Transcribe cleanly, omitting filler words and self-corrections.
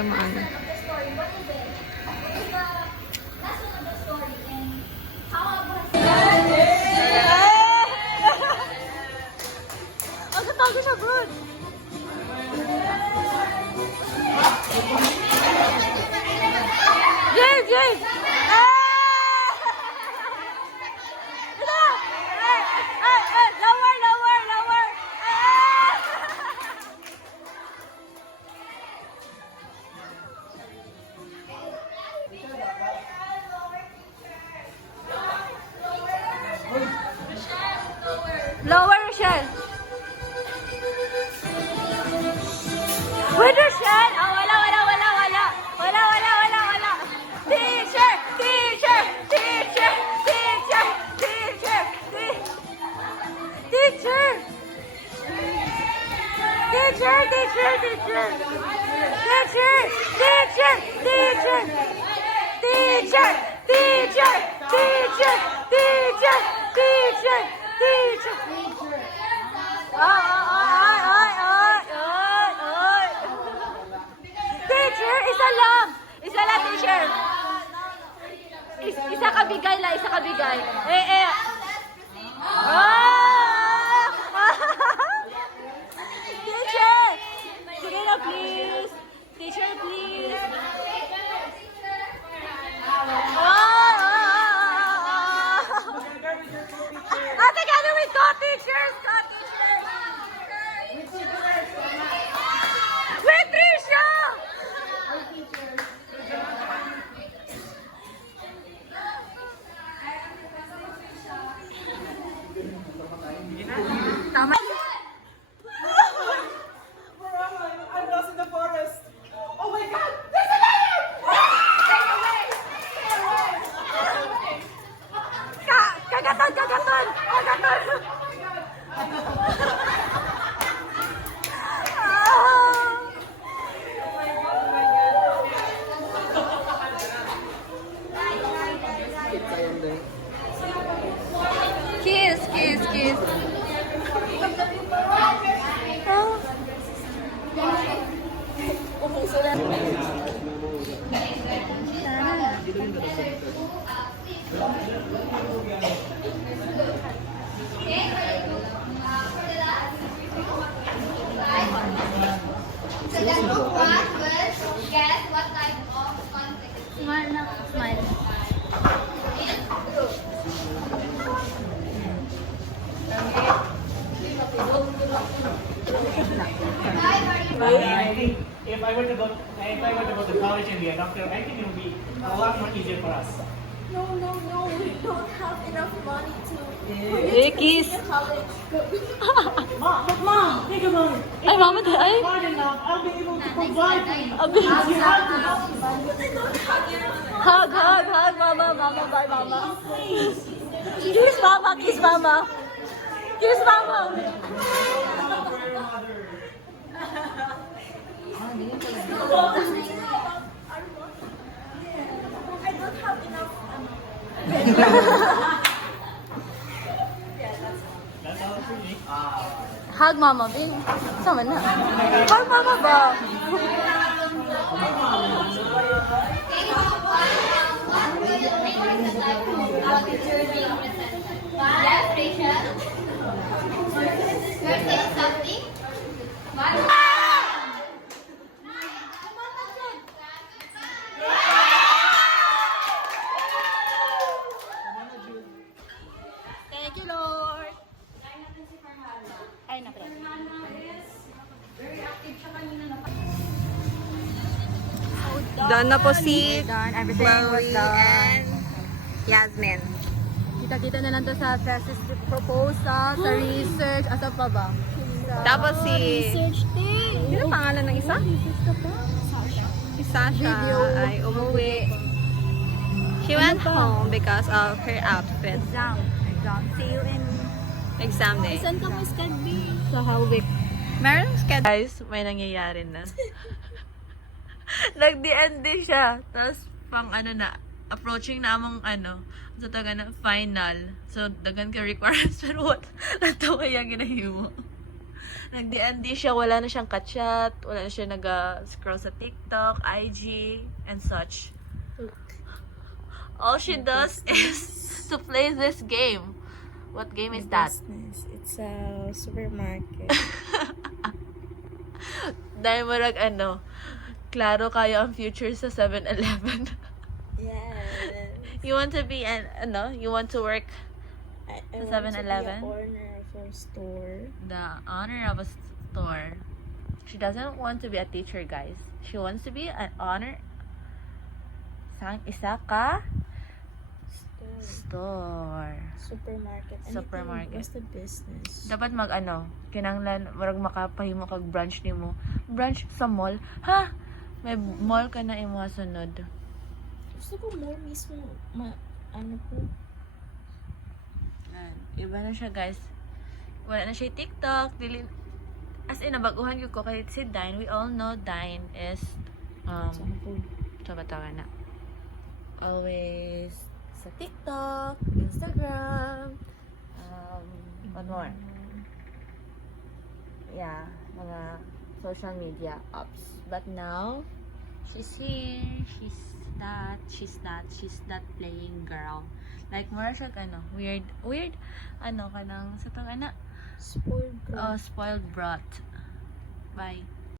siya maano. Ang katago siya, bro. Jay! Jay! Lower! Lower! Lower! Lower, Rochelle! Wait, Rochelle! Oh, wala! Teacher! Teacher! Teacher! Teacher! Teacher! Teacher! Teacher! Teacher! Teacher! Teacher! Teacher! Teacher! Teacher! Teacher! Teacher! Teacher! Teacher! Teacher! Teacher! Isa lang, teacher! Isa kabigay lang, isa kabigay. Teacher! Sige na, please. Teacher, please. Together with co-teachers! With Trisha! Tama. Where am I? I'm lost in the forest. Oh my God! There's a lion! Stay away! Stay away! Kagaton! Kiss! So the number one was guess what type of conflict. Smile. I think if I were to go to college and be a doctor, I think it would be a lot more easier for us. No, we don't have enough money to Kiss! Mom, think about it. Ay, mama, ay! Hard enough, I'll be able to provide for you. Abi. You have to. Hug, mama, bye, mama. Kiss, mama. Kiss, mama. I don't have enough. That's all for me. Hug, mama, Bin. Sama na. Hug, mama ba? Yes, Rachel. You're saying something? Thank you, Lord. Ay, napre. Done na po si Chloe and Yasmin. Kita-kita na lang to sa thesis proposal, sa research, asa pa ba? Tapos si... Research thing. Sino pangalan ng isa? Si Sasha ay umuwi. She went home because of her outfit. Exam. See you in... Exam day. Saan ka mo, Scad B? Sa Howwick. Meron schedule. Guys, may nangyayari na. Nag-DND siya. Tapos, pang ano na, approaching na among ano, sa taga na final. So, dagan ka requirements. Pero what? Natawa yung ginahimo. Nag-DND siya, wala na siyang kachat, wala na siya nag-scroll sa TikTok, IG, and such. All she does is to play this game. What game is that? Business. It's a supermarket. Dahil marag klaro kayo ang future sa 7-Eleven. Yes. You want to be you want to work I Sa want to be 7-Eleven? a owner of a store. the owner of a store. She doesn't want to be a teacher, guys. She wants to be an owner sang isa ka Store. store. Supermarket. Anything, Supermarket. Basta business. Dapat kinanglan marag makapahimo kag branch nimo. Branch sa mall. Ha? May mall ka na imo sunod. Gusto ko more mismo, ano po, Iba na siya, guys. Wala na siya TikTok. As in, nabaguhan ko kay si Dine. We all know Dine is saan po. Tawa-tawa na. Always sa TikTok, Instagram, what more? Yeah, mga social media apps. But now, she's here. She's not playing girl. Like, more siya weird, kanang, sa tawag Spoiled girl. spoiled brat. Bye.